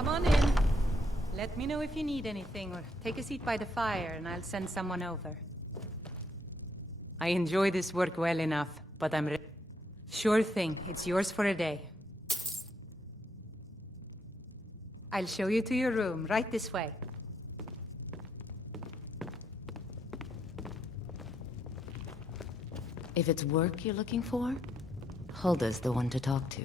Come on in. Let me know if you need anything, or take a seat by the fire and I'll send someone over. I enjoy this work well enough, but I'm ready. Sure thing, it's yours for a day. I'll show you to your room, right this way. If it's work you're looking for, Hulda's the one to talk to.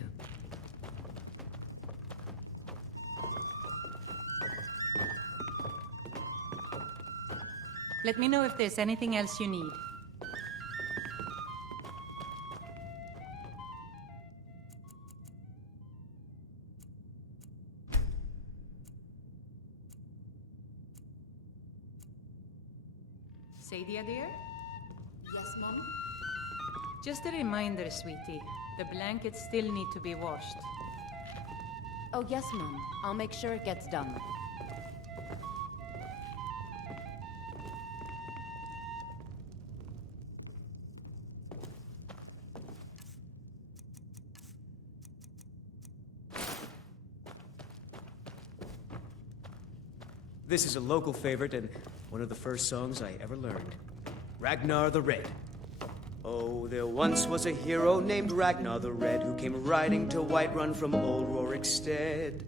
Let me know if there's anything else you need. Sadia, dear? Yes, Mom? Just a reminder, sweetie. The blankets still need to be washed. Oh, yes, Mom. I'll make sure it gets done. This is a local favorite and one of the first songs I ever learned. Ragnar the Red. Oh, there once was a hero named Ragnar the Red who came riding to Whiterun from old Rorikstead.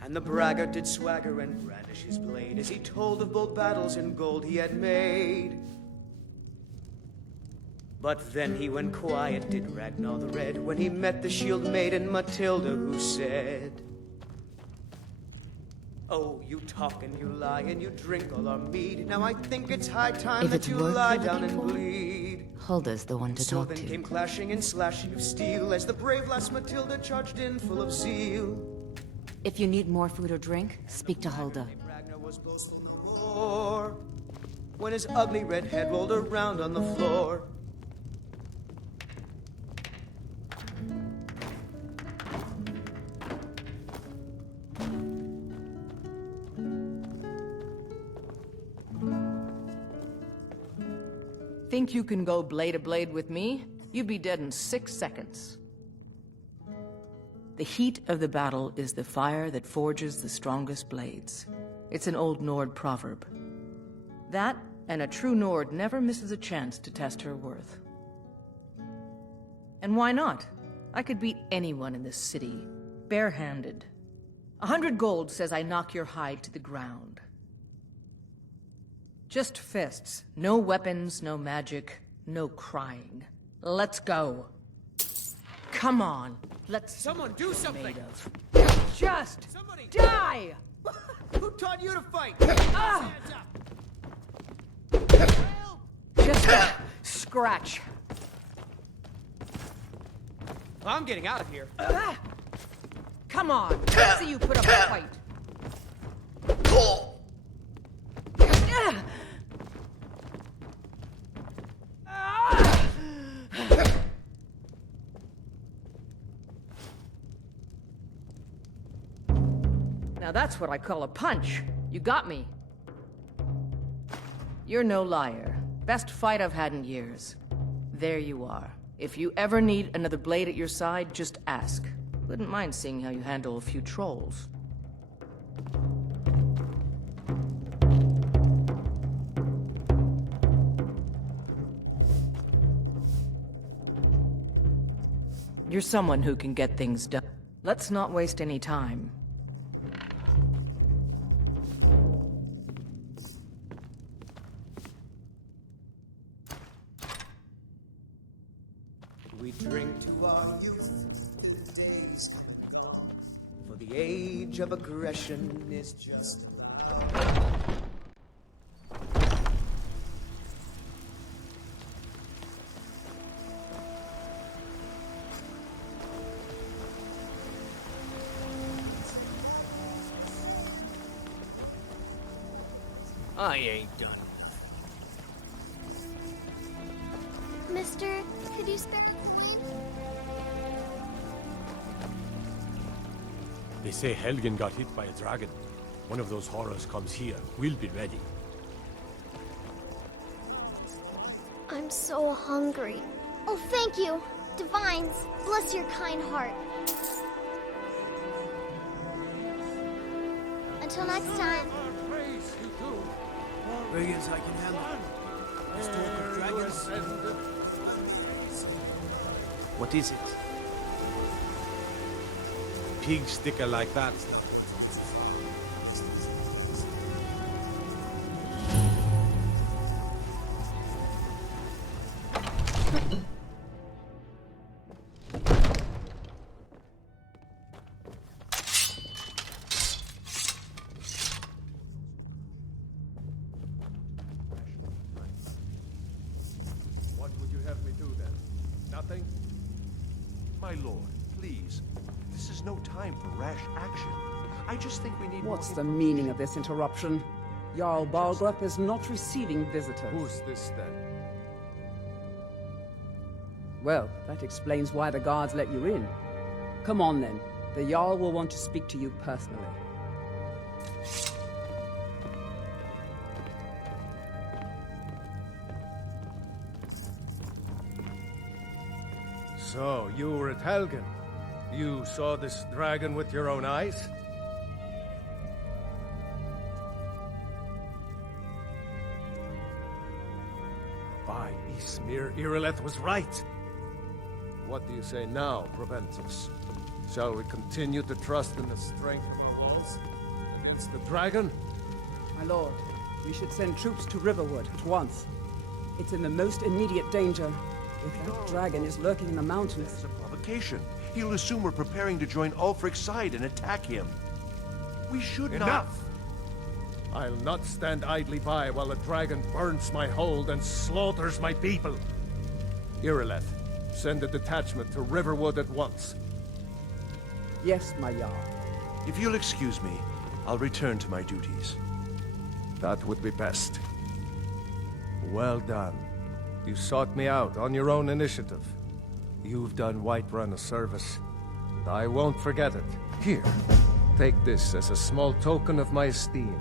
And the braggart did swagger and brandish his blade as he told of bold battles and gold he had made. But then he went quiet, did Ragnar the Red, when he met the shield maiden Matilda, who said, "Oh, you talk and you lie and you drink all our mead. Now I think it's high time If that it's you work lie you're down looking and for, bleed." Hulda's the one to So talk then to. came clashing and slashing of steel as the brave lass Matilda charged in full of zeal. If you need more food or drink, speak to Hulda. Ragnar was boastful no more when his ugly red head rolled around on the floor. Think you can go blade to blade with me? You'd be dead in 6 seconds. The heat of the battle is the fire that forges the strongest blades. It's an old Nord proverb. That, and a true Nord never misses a chance to test her worth. And why not? I could beat anyone in this city, barehanded. 100 gold says I knock your hide to the ground. Just fists. No weapons, no magic, no crying. Let's go. Come on. Let's see Someone what do you're something. made of. Just Somebody die! Who taught you to fight? Hands up. Help! Just scratch. I'm getting out of here. Come on. Let's see you put up a fight. Now that's what I call a punch. You got me. You're no liar. Best fight I've had in years. There you are. If you ever need another blade at your side, just ask. Wouldn't mind seeing how you handle a few trolls. You're someone who can get things done. Let's not waste any time. We drink to our youth, to the days gone. For the age of aggression is just I ain't done. Mister, could you spare me? They say Helgen got hit by a dragon. One of those horrors comes here. We'll be ready. I'm so hungry. Oh, thank you. Divines, bless your kind heart. Until next time. Big as I can handle. Let's talk of dragons. What is it? Pig sticker like that. What would you have me do then? Nothing? My lord, please. This is no time for rash action. I just think we need What's more the meaning of this interruption? Jarl Balgrup is not receiving visitors. Who's this then? Well, that explains why the guards let you in. Come on then. The Jarl will want to speak to you personally. So, you were at Helgen. You saw this dragon with your own eyes? By Ismir, Irileth was right. What do you say now, Proventus? Shall we continue to trust in the strength of our walls against the dragon? My lord, we should send troops to Riverwood at once. It's in the most immediate danger. If that dragon is lurking in the mountains... It's a provocation. He'll assume we're preparing to join Ulfric's side and attack him. We should not... Enough! I'll not stand idly by while the dragon burns my hold and slaughters my people. Irileth, send a detachment to Riverwood at once. Yes, my Jarl. If you'll excuse me, I'll return to my duties. That would be best. Well done. You sought me out on your own initiative. You've done Whiterun a service, and I won't forget it. Here, take this as a small token of my esteem.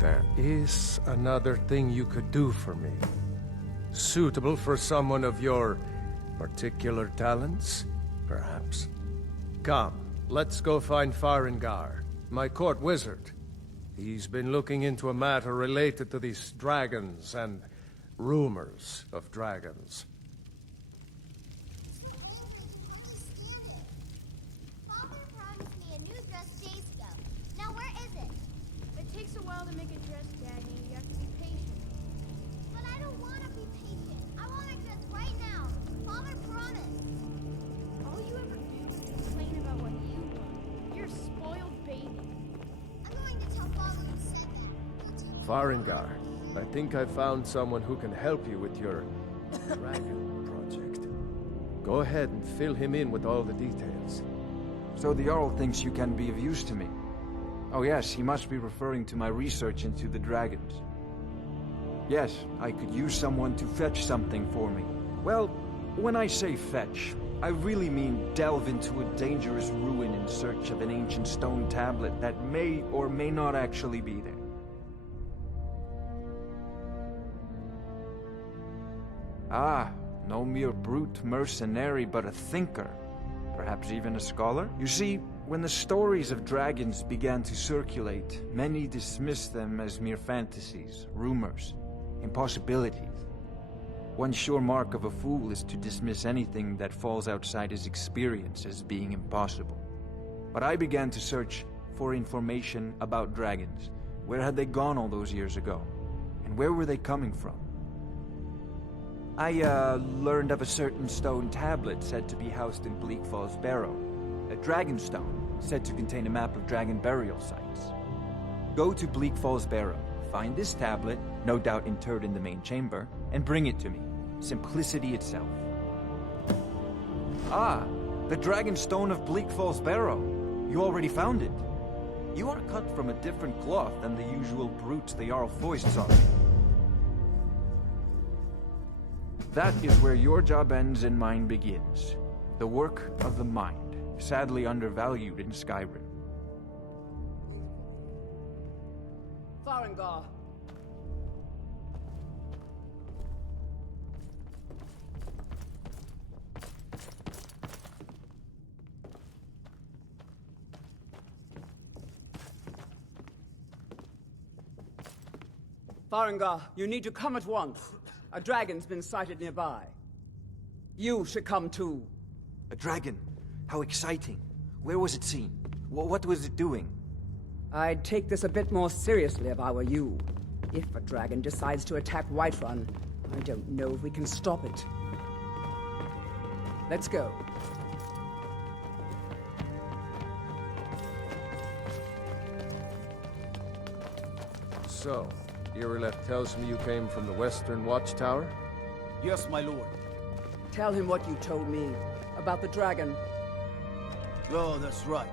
There is another thing you could do for me. Suitable for someone of your particular talents, perhaps. Come, let's go find Farengar, my court wizard. He's been looking into a matter related to these dragons and rumors of dragons. Father promised me a new dress days ago. Now where is it? It takes a while to make a dress, Daddy. You have to be patient. But I don't want to be patient. I want a dress right now. Father promised. All you ever do is complain about what you want. You're a spoiled baby. I'm going to tell Father you said that. Farengar, I think I found someone who can help you with your dragon project. Go ahead and fill him in with all the details. So the Jarl thinks you can be of use to me. Oh yes, he must be referring to my research into the dragons. Yes, I could use someone to fetch something for me. Well, when I say fetch, I really mean delve into a dangerous ruin in search of an ancient stone tablet that may or may not actually be there. Ah, no mere brute mercenary, but a thinker. Perhaps even a scholar? You see, when the stories of dragons began to circulate, many dismissed them as mere fantasies, rumors, impossibilities. One sure mark of a fool is to dismiss anything that falls outside his experience as being impossible. But I began to search for information about dragons. Where had they gone all those years ago? And where were they coming from? I learned of a certain stone tablet said to be housed in Bleak Falls Barrow. A dragon stone said to contain a map of dragon burial sites. Go to Bleak Falls Barrow, find this tablet, no doubt interred in the main chamber, and bring it to me. Simplicity itself. Ah, the dragon stone of Bleak Falls Barrow. You already found it. You are cut from a different cloth than the usual brutes the Jarl foists on me. That is where your job ends and mine begins. The work of the mind, sadly undervalued in Skyrim. Farengar! Farengar, you need to come at once. A dragon's been sighted nearby. You should come too. A dragon? How exciting. Where was it seen? What was it doing? I'd take this a bit more seriously if I were you. If a dragon decides to attack Whiterun, I don't know if we can stop it. Let's go. So, Irileth tells me you came from the Western Watchtower? Yes, my lord. Tell him what you told me about the dragon. Oh, that's right.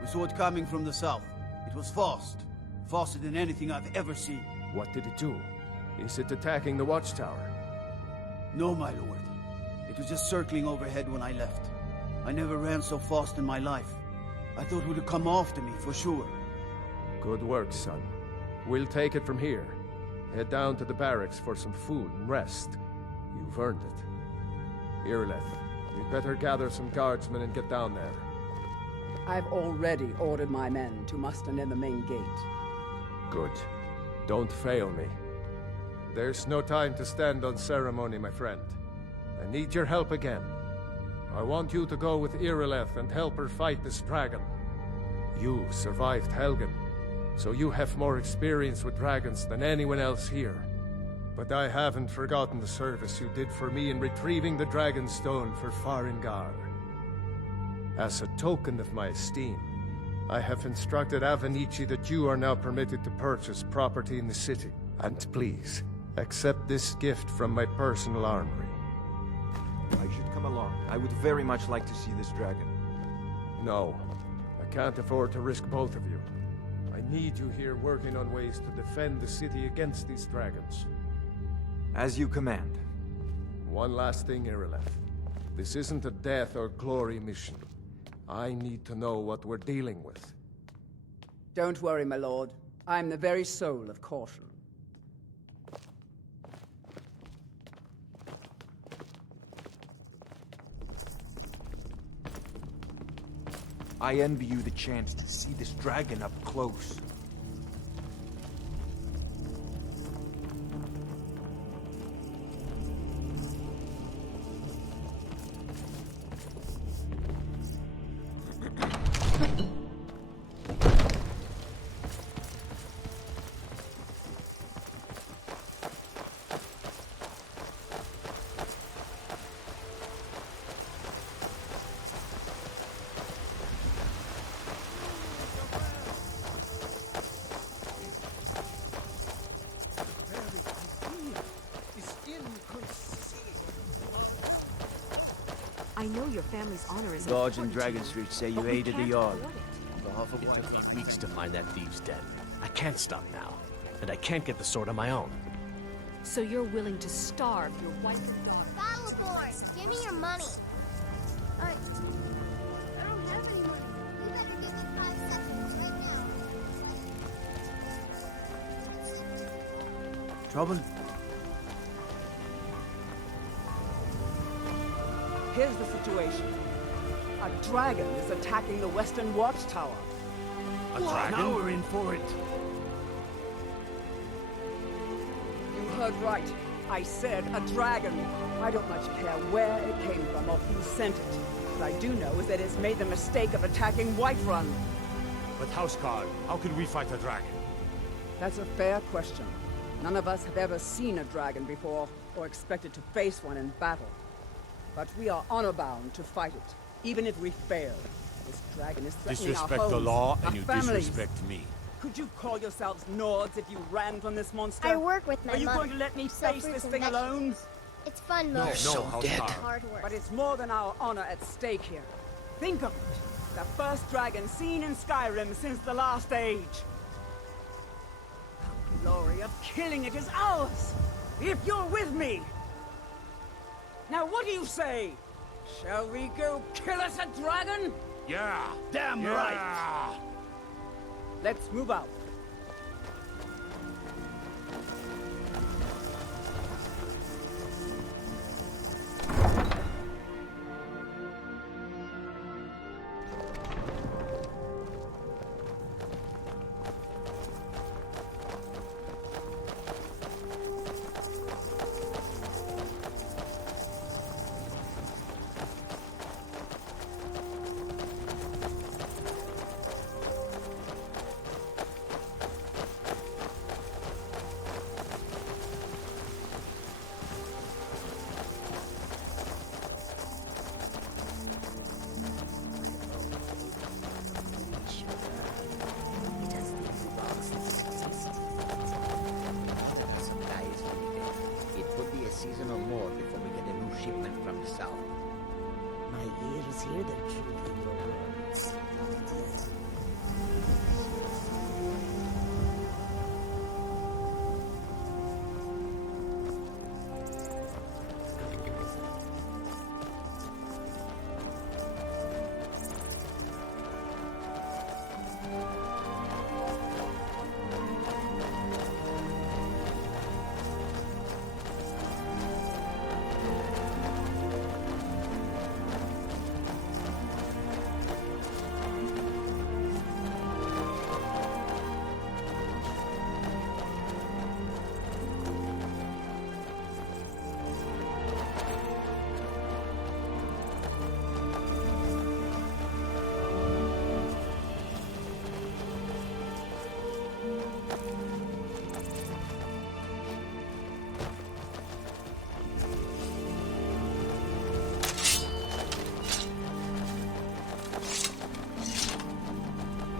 We saw it coming from the south. It was fast. Faster than anything I've ever seen. What did it do? Is it attacking the Watchtower? No, my lord. It was just circling overhead when I left. I never ran so fast in my life. I thought it would come after me, for sure. Good work, son. We'll take it from here. Head down to the barracks for some food and rest. You've earned it. Irileth, you'd better gather some guardsmen and get down there. I've already ordered my men to muster near the main gate. Good. Don't fail me. There's no time to stand on ceremony, my friend. I need your help again. I want you to go with Irileth and help her fight this dragon. You survived Helgen, so you have more experience with dragons than anyone else here. But I haven't forgotten the service you did for me in retrieving the Dragon Stone for Farengar. As a token of my esteem, I have instructed Avenici that you are now permitted to purchase property in the city. And please, accept this gift from my personal armory. I should come along. I would very much like to see this dragon. No, I can't afford to risk both of you. I need you here working on ways to defend the city against these dragons. As you command. One last thing, Irileth. This isn't a death or glory mission. I need to know what we're dealing with. Don't worry, my lord. I'm the very soul of caution. I envy you the chance to see this dragon up close. I know your family's honor is Dodge and important to Dragon you, Street say but you we aided the can't yard. afford it. On behalf of It took White. me weeks to find that thieves' den. I can't stop now, and I can't get the sword on my own. So you're willing to starve your wife and daughter? Battleborn, give me your money. I don't have any money. You better give me 5 seconds right now. Trouble? Here's the situation. A dragon is attacking the Western Watchtower. A dragon? Now we're in for it. You heard right. I said a dragon. I don't much care where it came from or who sent it. What I do know is that it's made the mistake of attacking Whiterun. But Houseguard, how can we fight a dragon? That's a fair question. None of us have ever seen a dragon before, or expected to face one in battle. But we are honor-bound to fight it, even if we fail. This dragon is threatening our Disrespect homes, the law, our and you families. disrespect me. Could you call yourselves Nords if you ran from this monster? I work with my Are you mother. going to let me Sell face fruits this and thing alone? vegetables. It's fun, No, Mother. Houseguard. Hard work. But it's more than our honor at stake here. Think of it. The first dragon seen in Skyrim since the last age. The glory of killing it is ours, if you're with me. Now what do you say? Shall we go kill us a dragon? Yeah! Damn right! Let's move out. sound. My ears hear the truth in your words.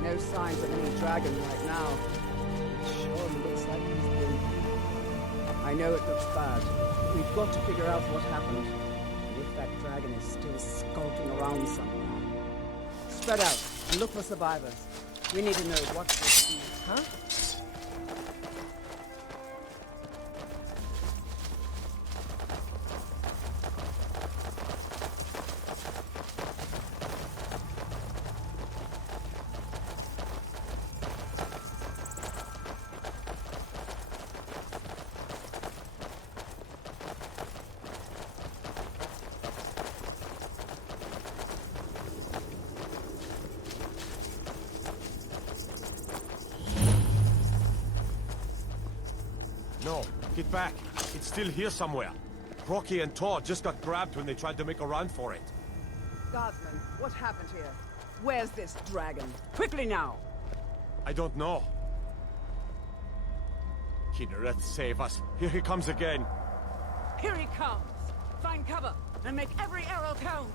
No signs of any dragon right now. It sure looks like he's been. I know it looks bad. We've got to figure out what happened. And if that dragon is still skulking around somewhere. Spread out and look for survivors. We need to know what this is, huh? No, get back. It's still here somewhere. Rocky and Todd just got grabbed when they tried to make a run for it. Guardsman, what happened here? Where's this dragon? Quickly now! I don't know. Kinnereth, save us. Here he comes again. Here he comes! Find cover and make every arrow count!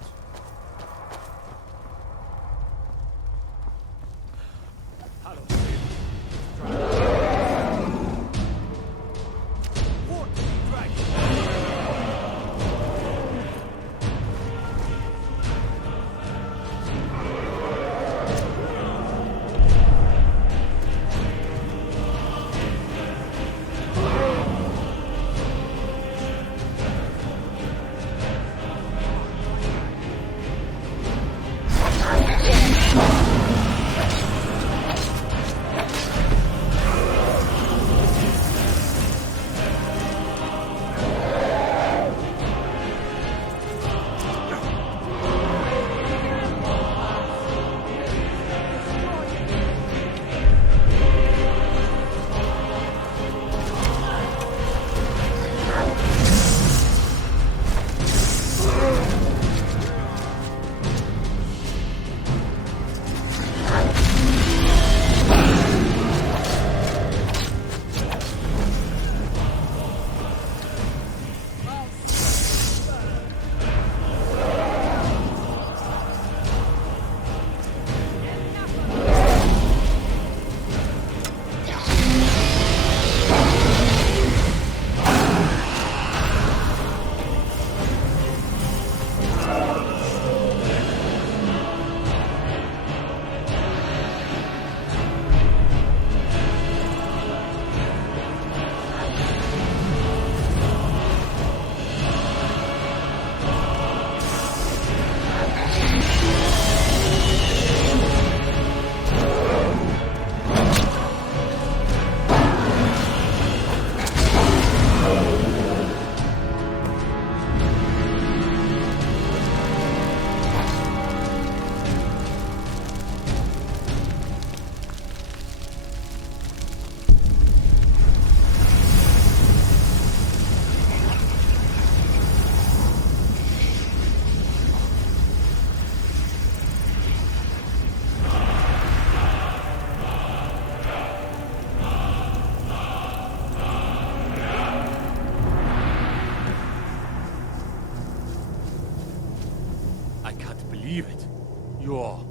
You're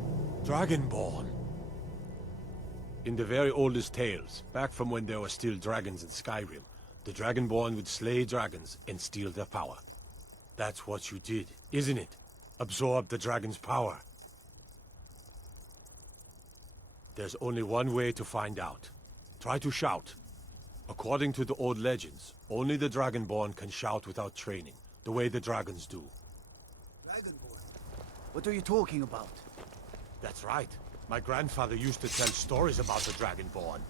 Dragonborn. In the very oldest tales, back from when there were still dragons in Skyrim, the Dragonborn would slay dragons and steal their power. That's what you did, isn't it? Absorb the dragon's power. There's only one way to find out. Try to shout. According to the old legends, only the Dragonborn can shout without training, the way the dragons do. Dragonborn? What are you talking about? That's right. My grandfather used to tell stories about the Dragonborn.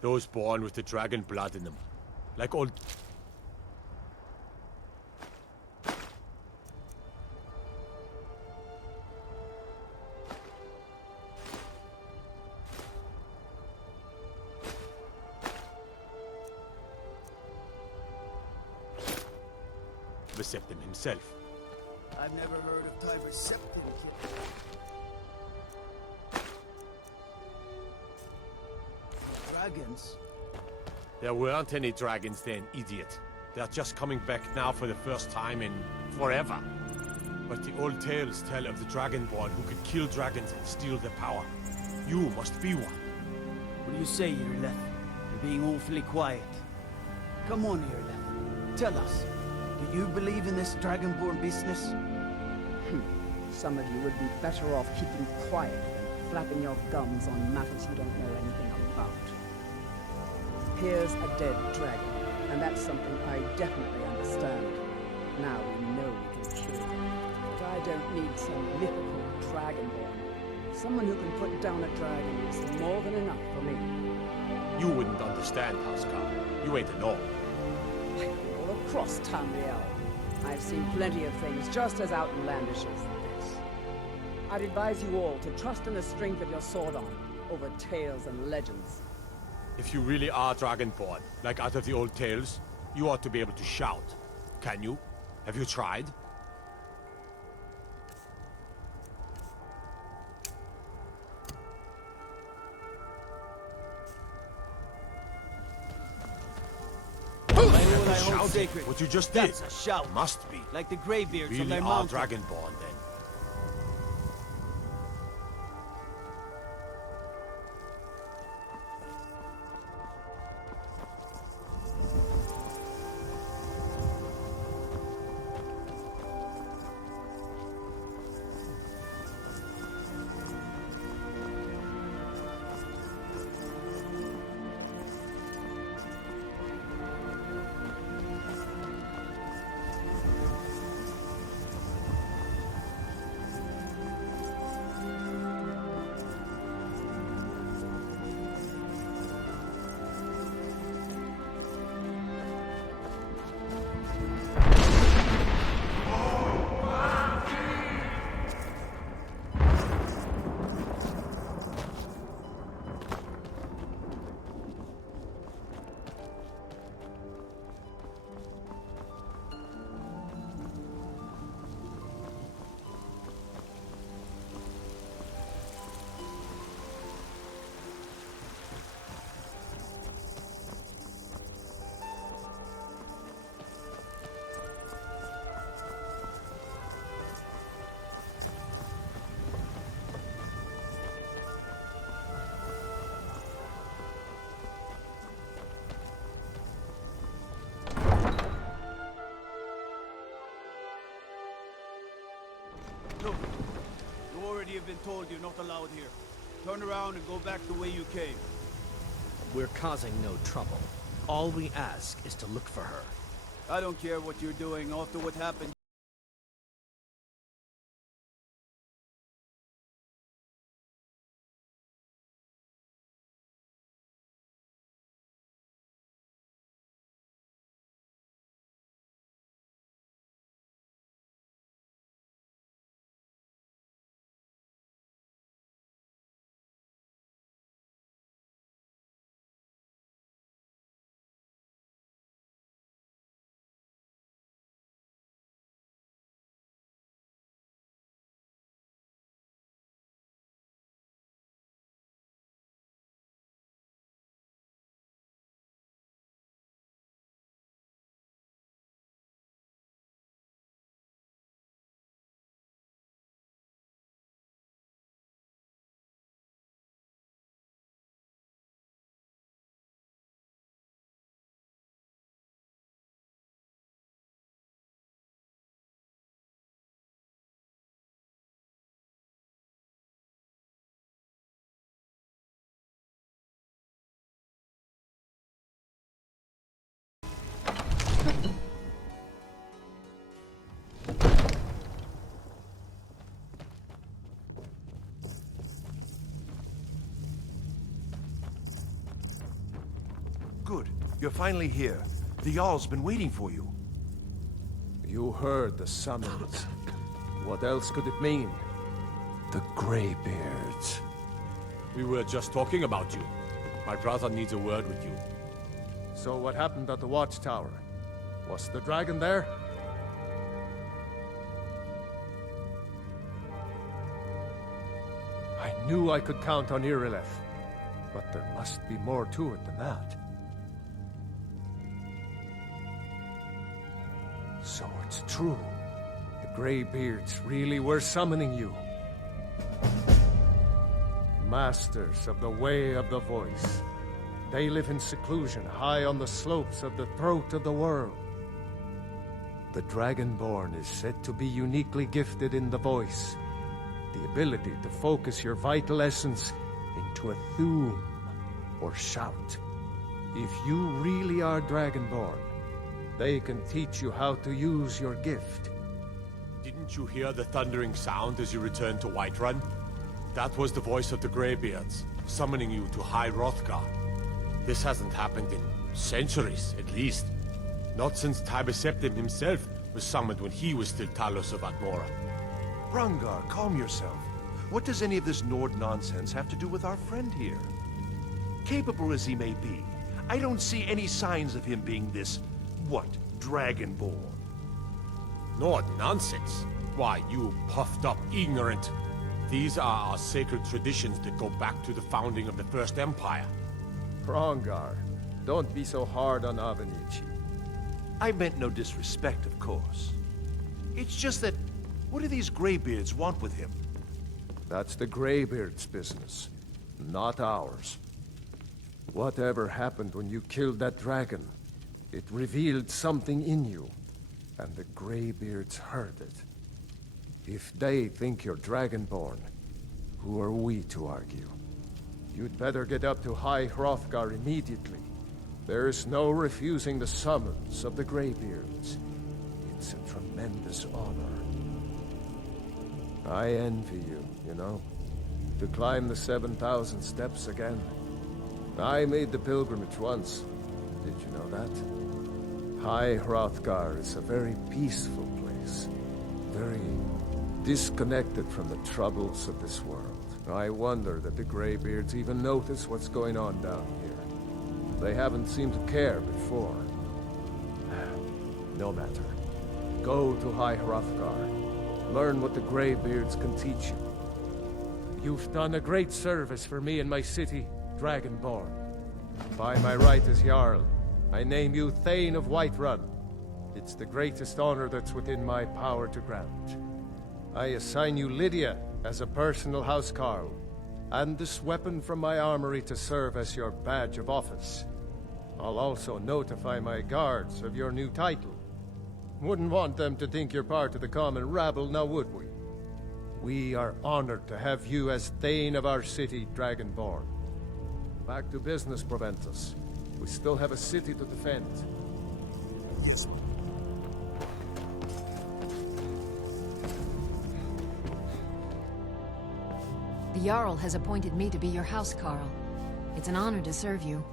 Those born with the dragon blood in them. Like old... Septim himself. I've never heard of Tiber Septim, kid. Dragons? There weren't any dragons then, idiot. They're just coming back now for the first time in forever. But the old tales tell of the Dragonborn who could kill dragons and steal their power. You must be one. What do you say, Irleth? You're being awfully quiet. Come on, Irleth. Tell us. Do you believe in this Dragonborn business? Some of you would be better off keeping quiet than flapping your gums on matters you don't know anything about. Here's a dead dragon, and that's something I definitely understand. Now we know we can kill it. But I don't need some mythical Dragonborn. Someone who can put down a dragon is more than enough for me. You wouldn't understand, Huskar. You ain't alone. All across Tamriel, I've seen plenty of things just as outlandish as this. I'd advise you all to trust in the strength of your sword arm over tales and legends. If you really are Dragonborn, like out of the old tales, you ought to be able to shout. Can you? Have you tried? Sacred. What you just That's did. a shout. Must be. Like the Greybeards Really on their are mountain. Dragonborn, then. Look, you already have been told you're not allowed here. Turn around and go back the way you came. We're causing no trouble. All we ask is to look for her. I don't care what you're doing after what happened. You're finally here. The Jarl's been waiting for you. You heard the summons. What else could it mean? The Greybeards. We were just talking about you. My brother needs a word with you. So what happened at the watchtower? Was the dragon there? I knew I could count on Irileth, but there must be more to it than that. So it's true. The Greybeards really were summoning you. Masters of the Way of the Voice. They live in seclusion high on the slopes of the throat of the world. The Dragonborn is said to be uniquely gifted in the voice. The ability to focus your vital essence into a thum, or shout. If you really are Dragonborn, they can teach you how to use your gift. Didn't you hear the thundering sound as you returned to Whiterun? That was the voice of the Greybeards, summoning you to High Hrothgar. This hasn't happened in centuries, at least. Not since Tiber Septim himself was summoned when he was still Talos of Atmora. Hrongar, calm yourself. What does any of this Nord nonsense have to do with our friend here? Capable as he may be, I don't see any signs of him being this, what, Dragonborn? Nord nonsense? Why, you puffed up ignorant. These are our sacred traditions that go back to the founding of the First Empire. Hrongar, don't be so hard on Avenici. I meant no disrespect, of course. It's just that, what do these Greybeards want with him? That's the Greybeards' business, not ours. Whatever happened when you killed that dragon, it revealed something in you, and the Greybeards heard it. If they think you're Dragonborn, who are we to argue? You'd better get up to High Hrothgar immediately. There's no refusing the summons of the Greybeards. It's a tremendous honor. I envy you, you know, to climb the 7,000 steps again. I made the pilgrimage once. Did you know that? High Hrothgar is a very peaceful place. Very disconnected from the troubles of this world. I wonder that the Greybeards even notice what's going on down here. They haven't seemed to care before. No matter. Go to High Hrothgar. Learn what the Greybeards can teach you. You've done a great service for me and my city, Dragonborn. By my right as Jarl, I name you Thane of Whiterun. It's the greatest honor that's within my power to grant. I assign you Lydia as a personal housecarl, and this weapon from my armory to serve as your badge of office. I'll also notify my guards of your new title. Wouldn't want them to think you're part of the common rabble, now would we? We are honored to have you as Thane of our city, Dragonborn. Back to business, Proventus. We still have a city to defend. Yes. The Jarl has appointed me to be your housecarl. It's an honor to serve you.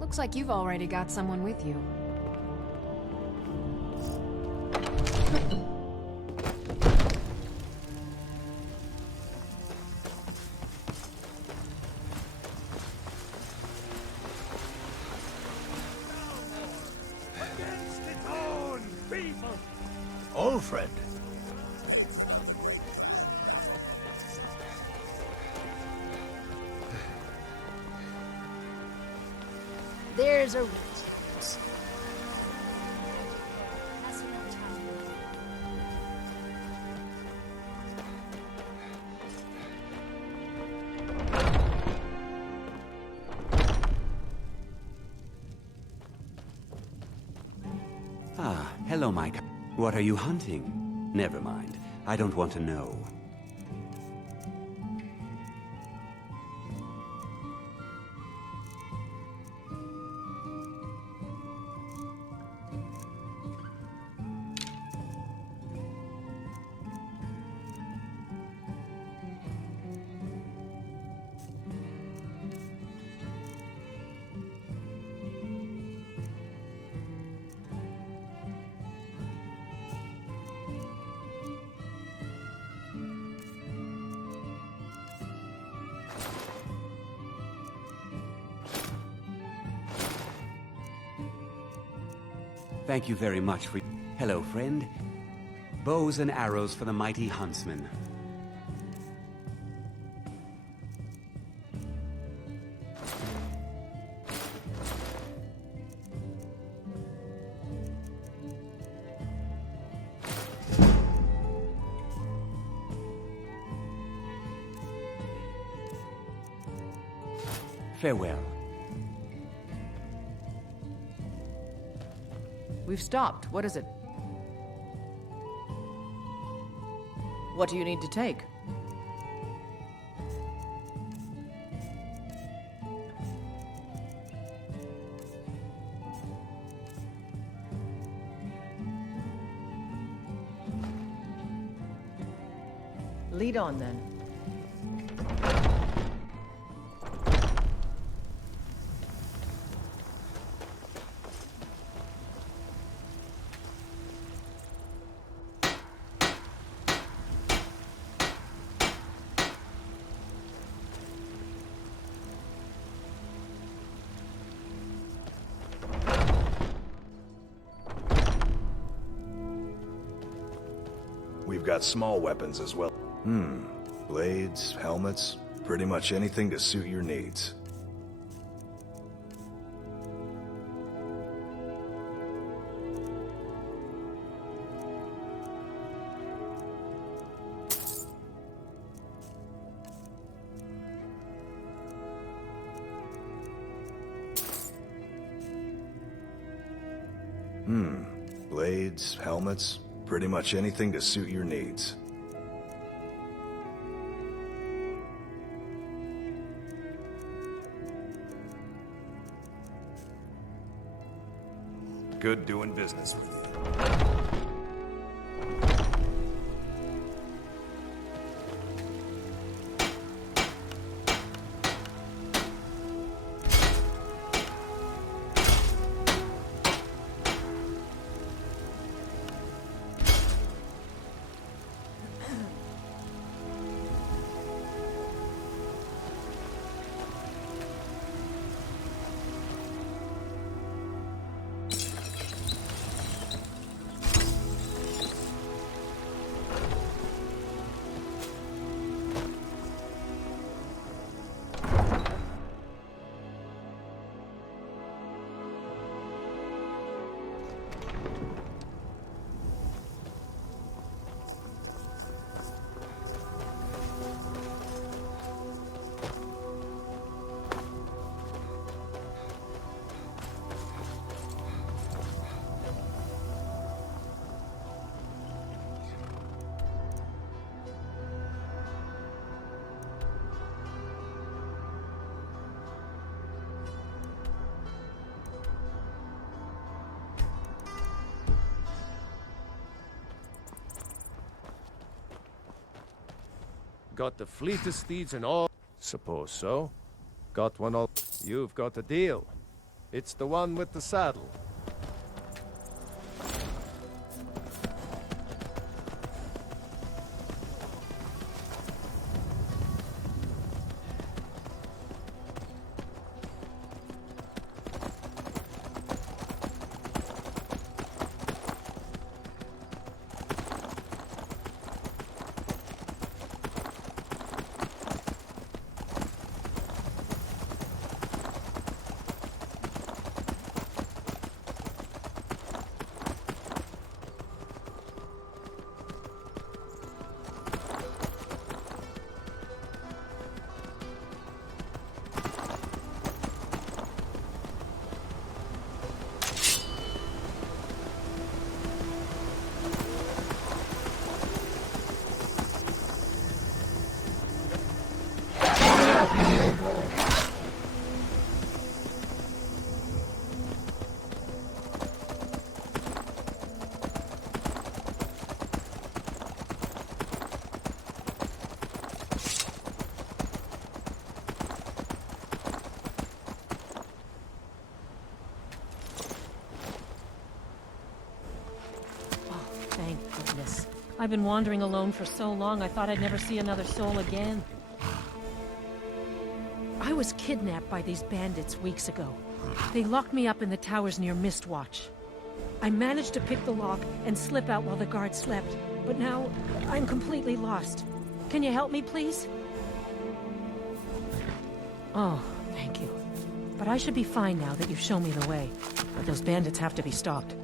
Looks like you've already got someone with you. Against its own people! Old friend. There's a... Ah, hello, Mike. What are you hunting? Never mind. I don't want to know. Thank you very much for... Hello, friend. Bows and arrows for the mighty huntsman. Farewell. We've stopped. What is it? What do you need to take? Lead on, then. We've got small weapons as well. Blades, helmets, pretty much anything to suit your needs. Blades, helmets, pretty much anything to suit your needs. Good doing business with you. Got the fleetest steeds and all? Suppose so. Got one all... You've got a deal. It's the one with the saddle. Thank goodness. I've been wandering alone for so long, I thought I'd never see another soul again. I was kidnapped by these bandits weeks ago. They locked me up in the towers near Mistwatch. I managed to pick the lock and slip out while the guard slept, but now I'm completely lost. Can you help me, please? Oh, thank you. But I should be fine now that you've shown me the way. But those bandits have to be stopped.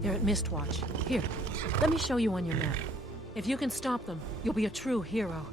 They're at Mistwatch. Here, let me show you on your map. If you can stop them, you'll be a true hero.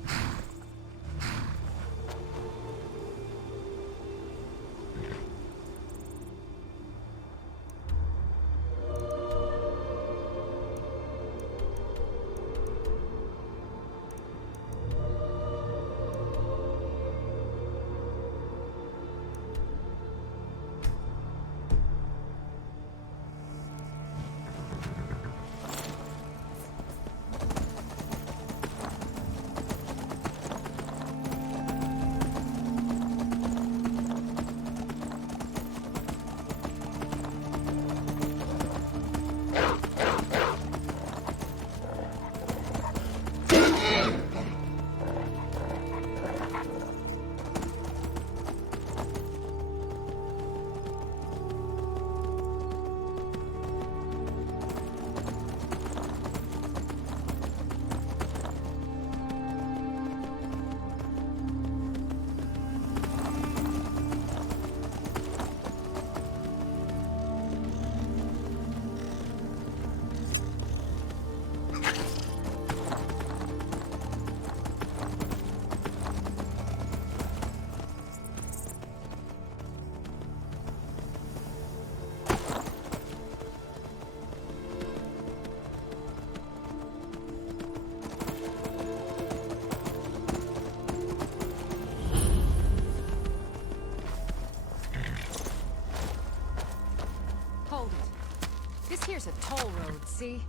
Here's a toll road, see?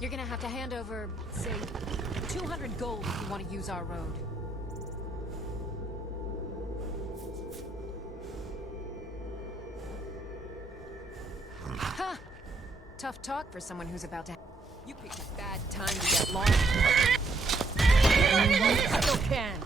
You're gonna have to hand over, say, 200 gold if you want to use our road. Ha! Tough talk for someone who's about to... You picked a bad time to get lost. Still can.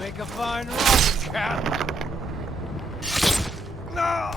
Make a fine rocket, Cap. No!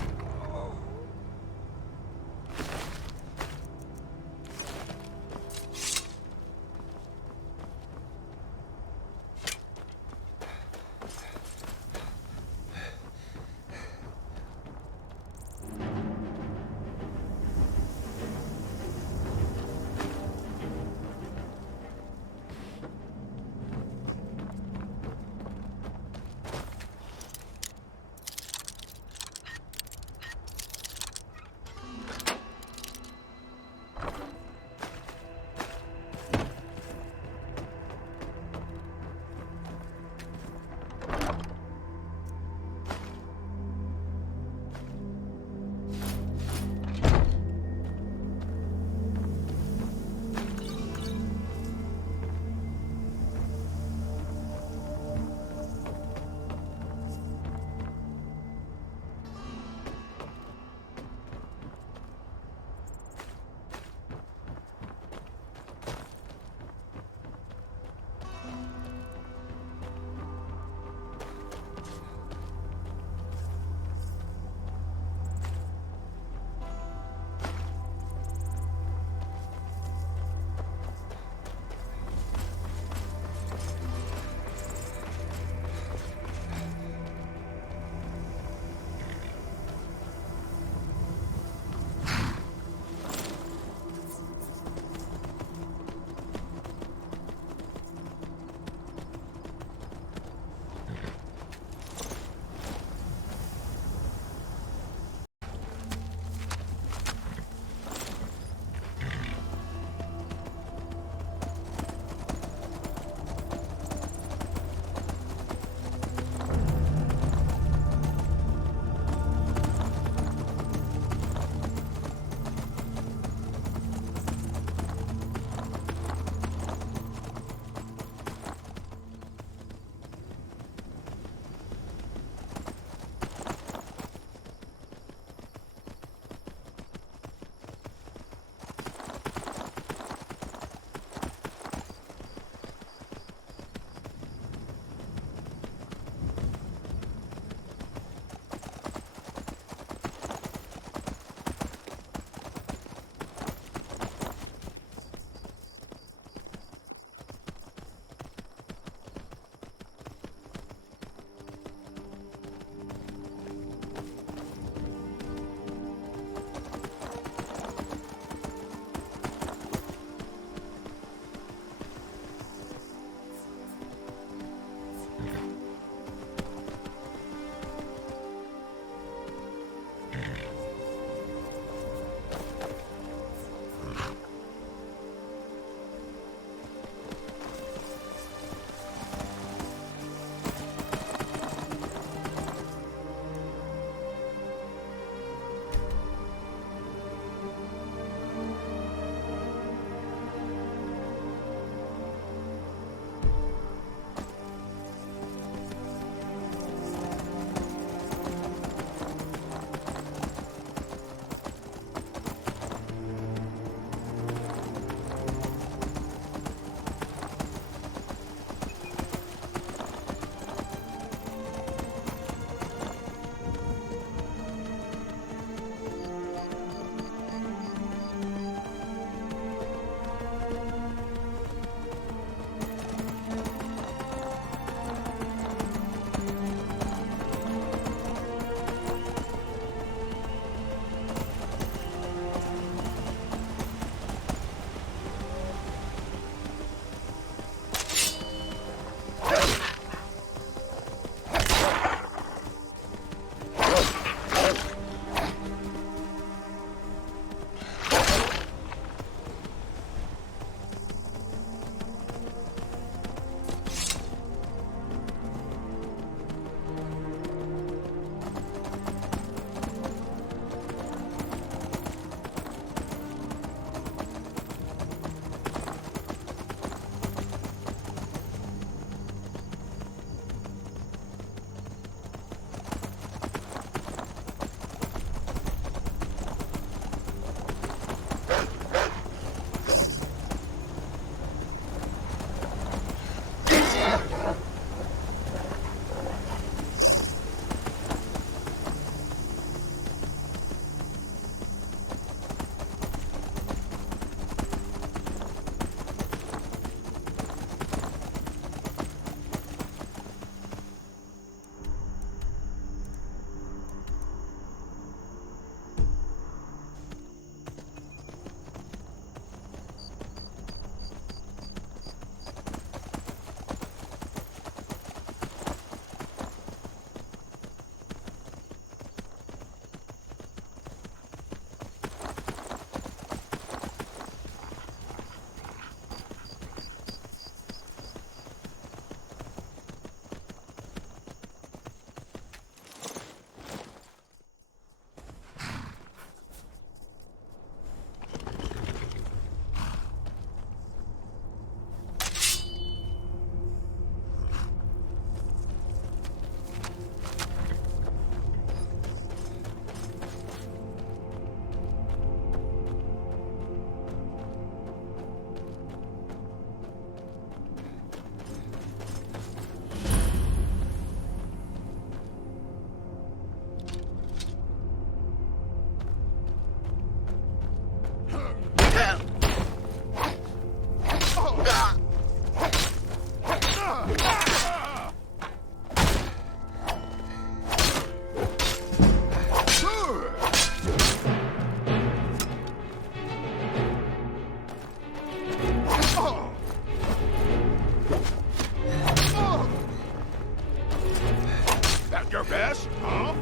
Your best, huh?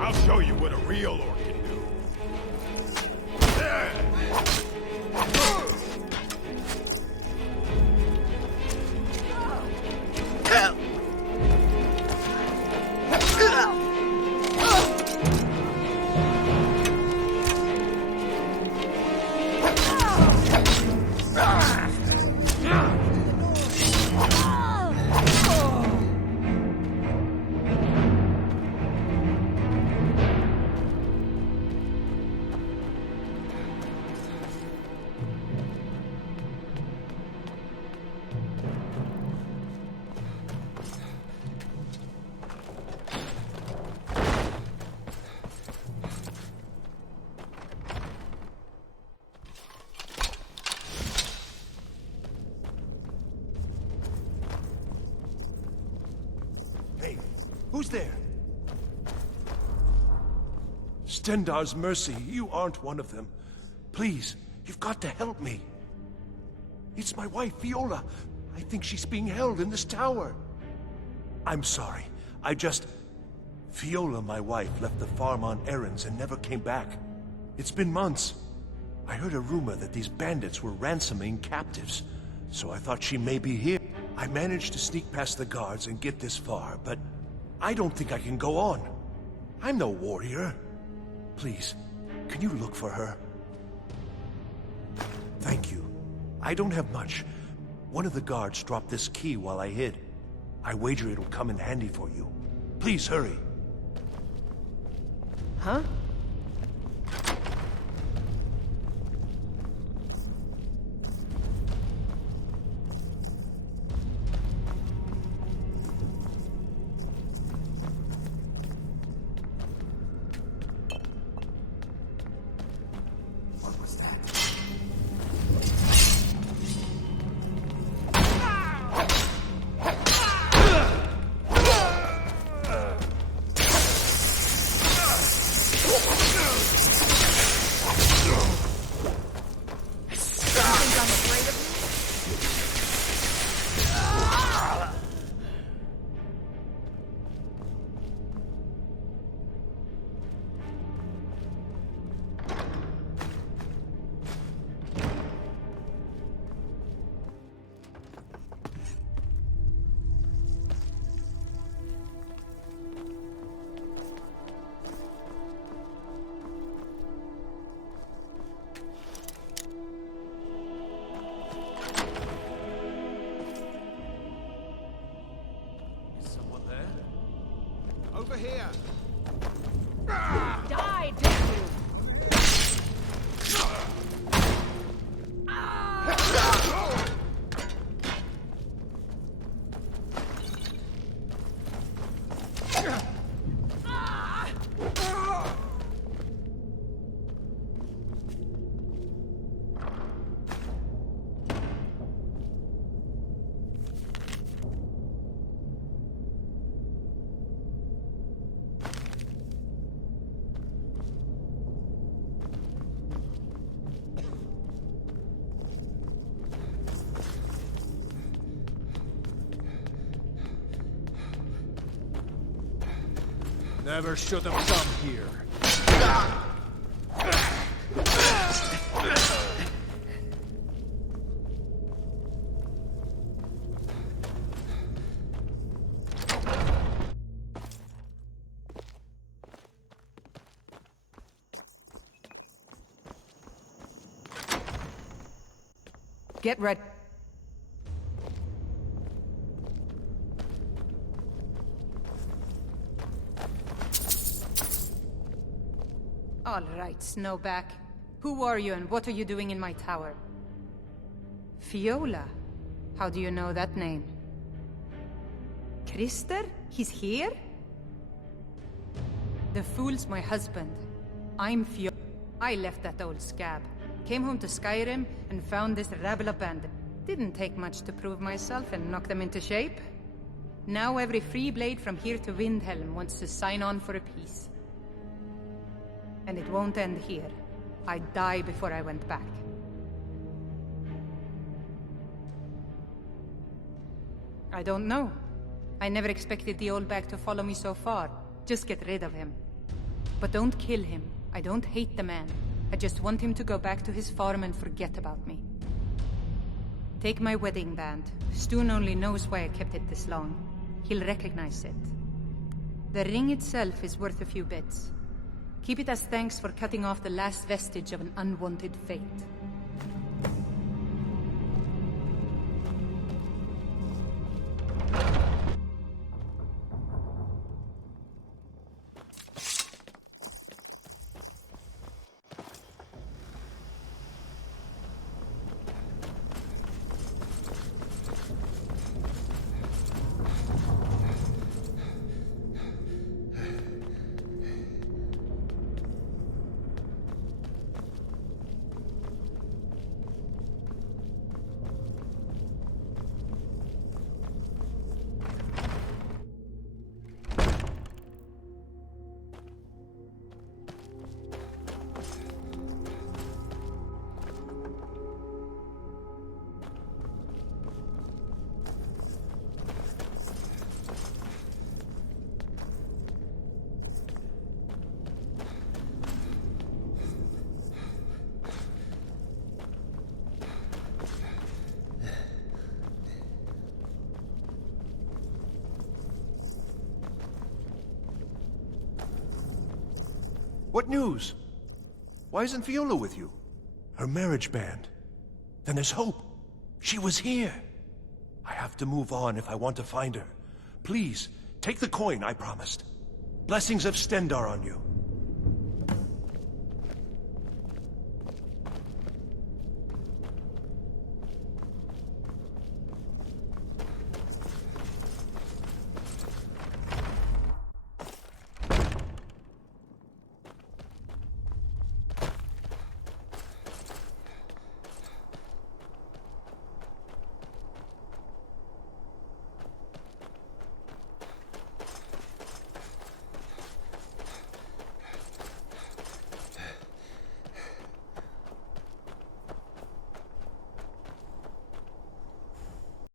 I'll show you what a real orc can do. Hey, who's there? Stendar's mercy, you aren't one of them. Please, you've got to help me. It's my wife, Viola. I think she's being held in this tower. I'm sorry. Viola, my wife, left the farm on errands and never came back. It's been months. I heard a rumor that these bandits were ransoming captives, so I thought she may be here. I managed to sneak past the guards and get this far, but I don't think I can go on. I'm no warrior. Please, can you look for her? Thank you. I don't have much. One of the guards dropped this key while I hid. I wager it'll come in handy for you. Please hurry. Huh? What was that? Over here! Die, damn you! Never should have come here. Get ready. All right, Snowback. Who are you and what are you doing in my tower? Fiola? How do you know that name? Krister? He's here? The fool's my husband. I'm Fiola. I left that old scab. Came home to Skyrim and found this rabble of bandits. Didn't take much to prove myself and knock them into shape. Now every free blade from here to Windhelm wants to sign on for a peace. And it won't end here. I'd die before I went back. I don't know. I never expected the old bag to follow me so far. Just get rid of him. But don't kill him. I don't hate the man. I just want him to go back to his farm and forget about me. Take my wedding band. Stoon only knows why I kept it this long. He'll recognize it. The ring itself is worth a few bits. Keep it as thanks for cutting off the last vestige of an unwanted fate. What news? Why isn't Viola with you? Her marriage band. Then there's hope. She was here. I have to move on if I want to find her. Please, take the coin I promised. Blessings of Stendar on you.